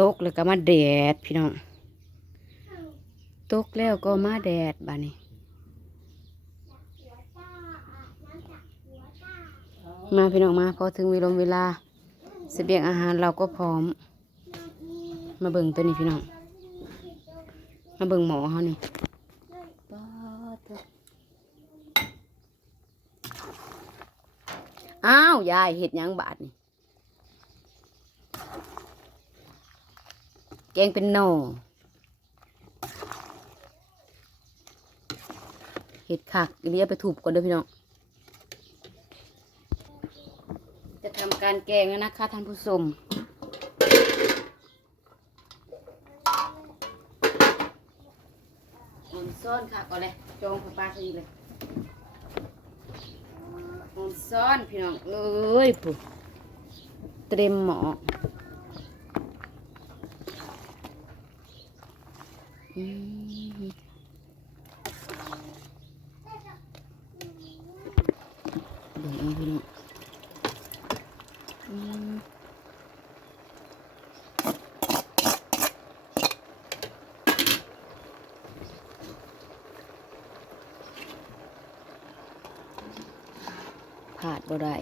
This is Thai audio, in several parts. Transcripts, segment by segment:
ตกแล้วก็มาแดดพี่น้องตกแล้วก็มาแดดบ้านี้มาพี่น้องมาพอถึงเวลาเสบียงอาหารเราก็พร้อมมาเบิ่งตัวนี้พี่น้องมาเบิ่งหมอเขานี่อ้าวยายเห็ดหยังบาดนี่แกงเป็นหน่อเห็ดคักอันนี้เอาไปถูกก่อนเด้อพี่น้องจะทำการแกงแล้วนะคะท่านผู้ชมหอมซ้อนค่ะก่อนเลยจองปลาทีเลยหอมซ้อนพี่น้องเอ้ยปุ๊บเตรียมหมอเดี๋ยวเอาพี่น้องผาดบ่ได้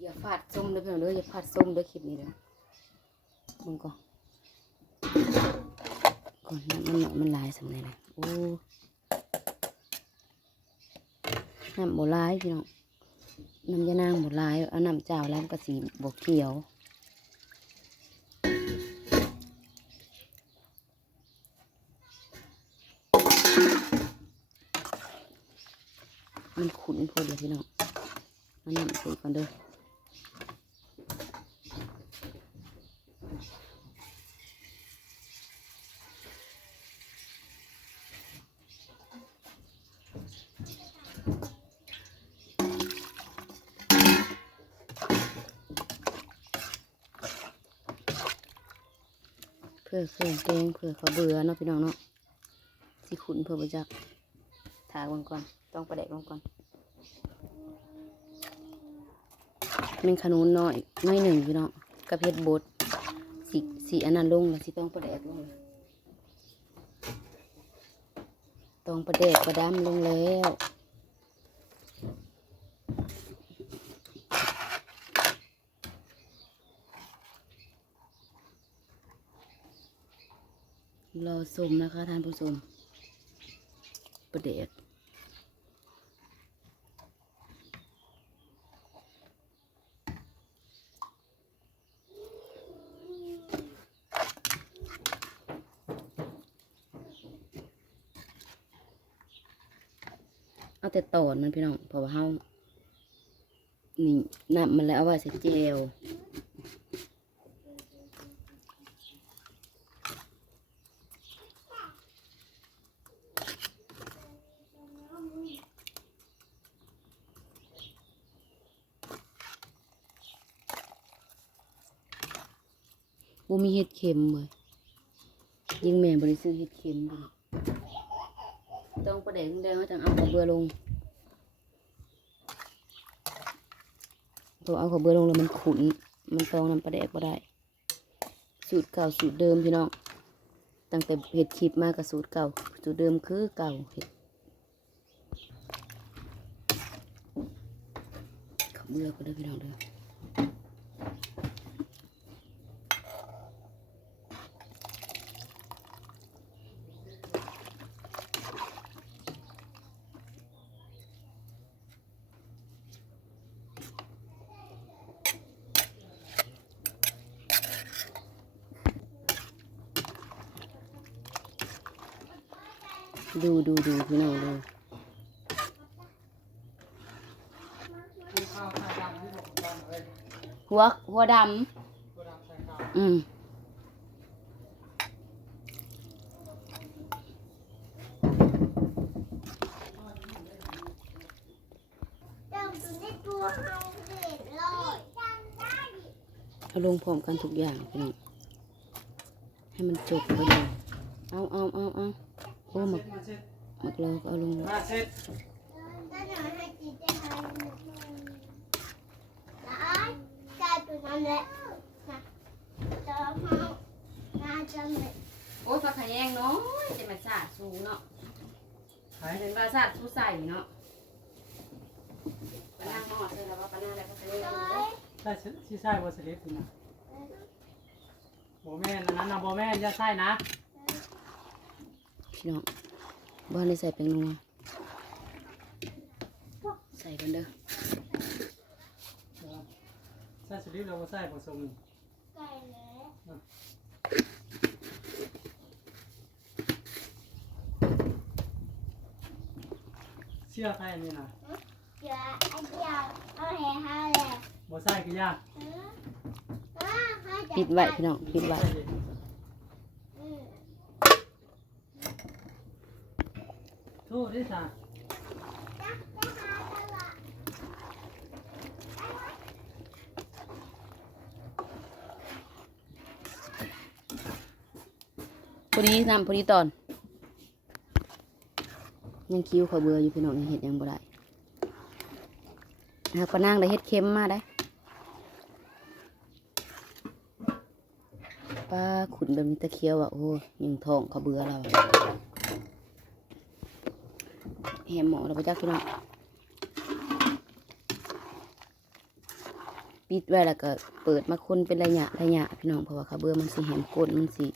อย่าฟาดส้มเลยพี่น้องเด้ออย่าฟาดส้มเด้อคลิปนี้เด้อมึงก่อนมันลายสำเร็จเลยโอ้น้ำโบราณพี่น้องน้ำยานางโบราณเอาน้ำเจ้าแล้วก็สีบวกเขียวมันขุ่นพอดีพี่น้องเอาน้ำใส่ก่อนเด้อเพื่อเครื่องแกงเพื่อเขาเบื่อเนาะพี่น้องเนาะสิขุ่นเพื่อประจักถากมันก่อนต้องประเดกมันก่อนเป็นขนุนน้อยหนึ่งพี่น้องกระเพาะบดสีอันนั้นลงแล้วสิต้องประเดกลงเลยต้องประเดกประดำลงแล้วรอชมนะคะท่านผู้ชมประเดกเอาแต่ตอนมันพี่น้องเพราะว่าเฮานี่น้ำมันแล้วเอาไว้ใส่เจลบ่มีเห็ดเข็มเลยยิ่งแม่บริสุทธิ์เห็ดเข็มเลยต้องประเด็นแดงเขาจังเอาข้าวเบื่อลงตัวเอาข้าวเบื่อลงแล้วมันขุ่นมันตองน้ำประเดกบ่ได้สูตรเก่าสูตรเดิมพี่น้องตั้งแต่เห็ดคลิปมากับสูตรเก่าสูตรเดิมคือเก่าเห็ดข้าวเบื่อก็ได้พี่น้องเด้อดูพี่น้องดูหัวดำเอาลงพร้อมกันทุกอย่างพี่น้องให้มันจบไปเลยเอาโอ้มา หมักเราก็เอาลง มาเสร็จ โอ้ยปลาขยงเนาะจะมาสาดสูเนาะ หาย เป็นปลาสาดสูใส่เนาะปลาหน้าหม้อใส่แล้วว่าปลาหน้าแล้วก็ใส่เลย ใช่ที่ใช่บอสลิปนะโบแม่นอันนั้นนะโบแม่นจะใช่นะ พี่น้องบ้านได้ใส่แป้งนัวใส่กันเด้อ ใช่สลิปเราใช่ผสมเชื่อใครอันนี้นะโบใช่กี่ยาก ปิดไว้พี่น้องปิดไว้ ทู่ที่สาม พอดีน้ำพอดีตอนยังคิ้วขอเบื่ออยู่พี่น้องยังเห็ดยังบ่ได้หากปลานางได้เห็ดเค็มมาได้ป้าขุนแบบนี้ตะเคียวอ่ะโอ้ยังท้องเขาเบื่อเราแหมหมอเราไปจักพี่น้องปิดไว้แล้วก็เปิดมาคนเป็นระยะพี่น้องเพราะว่าเขาเบื่อมันสิแหมก้นมันสิ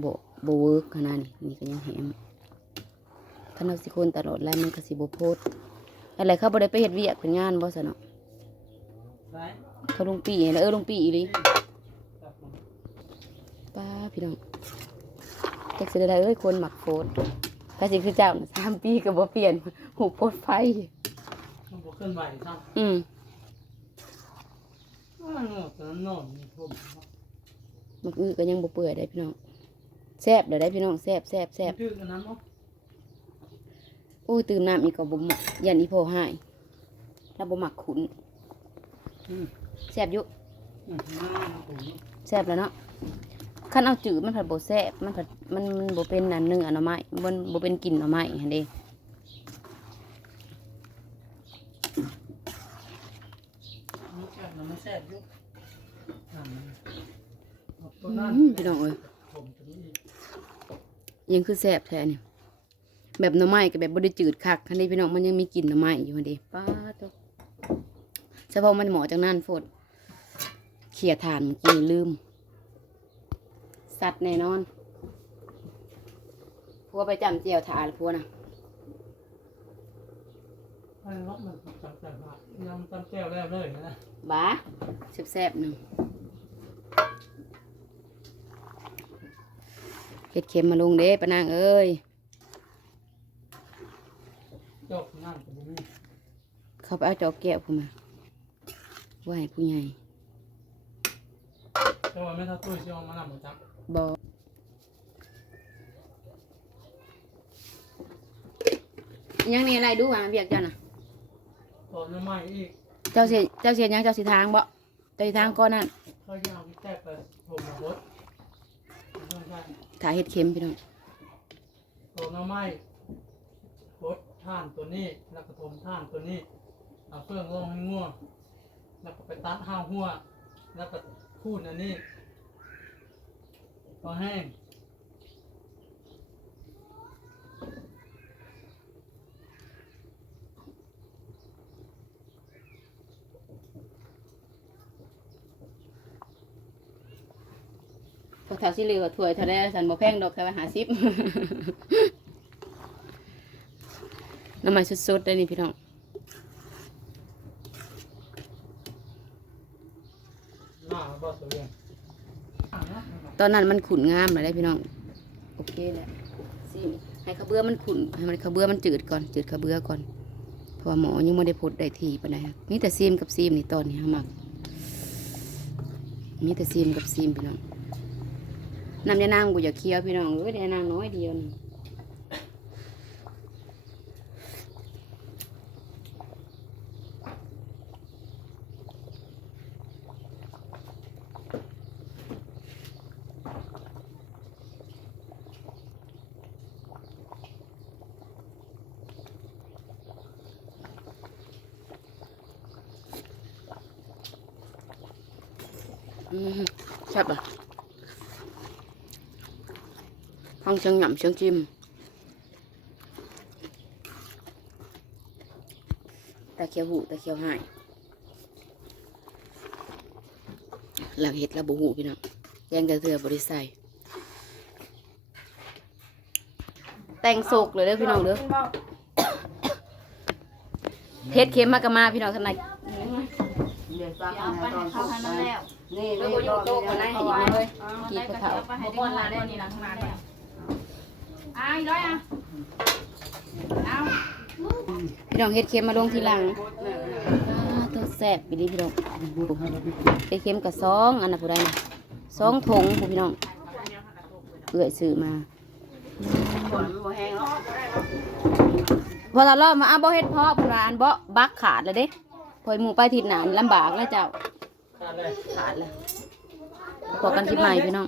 โบเวิร์กขนาดนี้ก็ยังแหมขนาดสิคนตลอดไล่มันก็สิโบโพดอะไรเขาบ่ได้ไปเฮ็ดเวียกเป็นงานบ่ซะเนาะ ไร เขาลงปีแล้วลงปีอีหลีป้าพี่น้องจักสิได้คนหมักโพดก็สิคือเจ้าน่ะ3 ปีก็บ่เปลี่ยนหูโพดไฟ มันบวกขึ้นไหวครับ ตอนนั้นนอนมีผม มันก็ยังบ่เปื่อยได้พี่น้องแซ่บเดี๋ยวได้พี่น้องแซ่บดื้อกันนั้นเนาะ โอ้ยตื่นน้ำอีกก็บ่หมักยันอีพ่อหายถ้าบ่หมักขุนแซ่บอยู่แซ่บแล้วเนาะคันเอาจืดมันผัดบ่แซ่บมันผัดมันบ่เป็นอันนึงอันหน่อไม้มันบ่เป็นกลิ่นหน่อไม้หั่นเด้มันแซ่บอยู่พี่น้องเอ้ยยังคือแซ่บแท้นี่แบบหน่อไม้กับแบบบ่ได้จืดคักคันนี้พี่น้องมันยังมีกลิ่นหน่อไม้อยู่หั่นเด้ป้าตกเฉพาะมันเหมาะจังนั้นโฟดเขี่ยทานเมื่อกี้ลืมสัตว์แน่นอนพัวไปจำเจียวถาหรือพัวนะ ไอ้รถมันจับแบบยำตำแก้วแล้วเลยนะ บ้าแซ่บๆหนึ่งเห็ดเค็มมาลงเด้ปะนางเอ้ย จบนั่นกับบุ้ง เขาไปเอาจอกแก้วเข้ามาว่าให้ผู้ใหญ่ แต่ว่าไม่ถ้าตุ้ยเชี่ยวมันน่าหมดจับบ ยังนี่อะไรดูอ่ะเบียกเจ้าน่ะ ตอนน้ำใหม่อีก เจ้าเสียยังเจ้าสีทางบ่เจ้าสีทางก่อนนั่น เขายาวที่แตกไปผมมาบด ถ่ายเห็ดเค็มพี่น้อง ตอนน้ำใหม่บดท่านตัวนี้แล้วก็ทมท่านตัวนี้เอาเครื่องลงให้งัวแล้วก็ไปตัดห้าวหัวแล้วก็คูดอันนี้พอแห้ง พวกแถวสิเหลือถ้วยเท่าไรสันบ่แพงดอกแค่ว่า50 น้ำมันสดๆได้นี่พี่น้อง หน้าบ่สวย ตอนนั้นมันขุ่นงามเลยได้พี่น้องโอเคแหละซิมให้ข้าวเบื่อมันขุ่นให้มันข้าวเบื่อมันจืดก่อนจืดข้าวเบื่อก่อนเพราะว่าหมอยังไม่ได้พดได้ทีปานใดครับมีแต่ซิมกับซิมนี่ตอนนี้หมักมีแต่ซิมกับซิมพี่น้องน้ำยานางกูอย่าเคี้ยวพี่น้องยานางน้อยเดียวนึง แซ่บอ่ะห้องเชียงหยำเชียงจิ้มตะเคียวหูตะเคียวหายหลังเห็ดแล้วบุหูพี่น้องแกงกระเทือบริใส่แต่งสุกเลยเด้อพี่น้องเด้อเฮ็ดเค็มมากมาพี่น้องข้างใน เดี๋ยวฟังนะตอนสุกนะนี่ แล้ว นี่ ก็อยู่โต๊ะกันได้อีกเลย กี่กระเทาไปให้ได้มาได้นี่หลังมาแล้วอ้าวร้อยอ่ะเอา พี่น้องเฮ็ดเค็มมาลงทีหลังตัวแซ่บพี่พี่น้องเฮ็ดเค็มกับซองอันนั้นผู้ใดนะซองถุงผู้พี่น้องเอื้อยซื้อมา ฝนบ่แห้งแล้ว พอตอนรอบมาบ่เฮ็ดเพาะพุ่นว่าอันบ่บักขาดแล้วเด้พอยหมู่ไปทิศหน้าลำบากแล้วเจ้า ขาดเลย ขาดแล้วพอกันคลิปใหม่พี่น้อง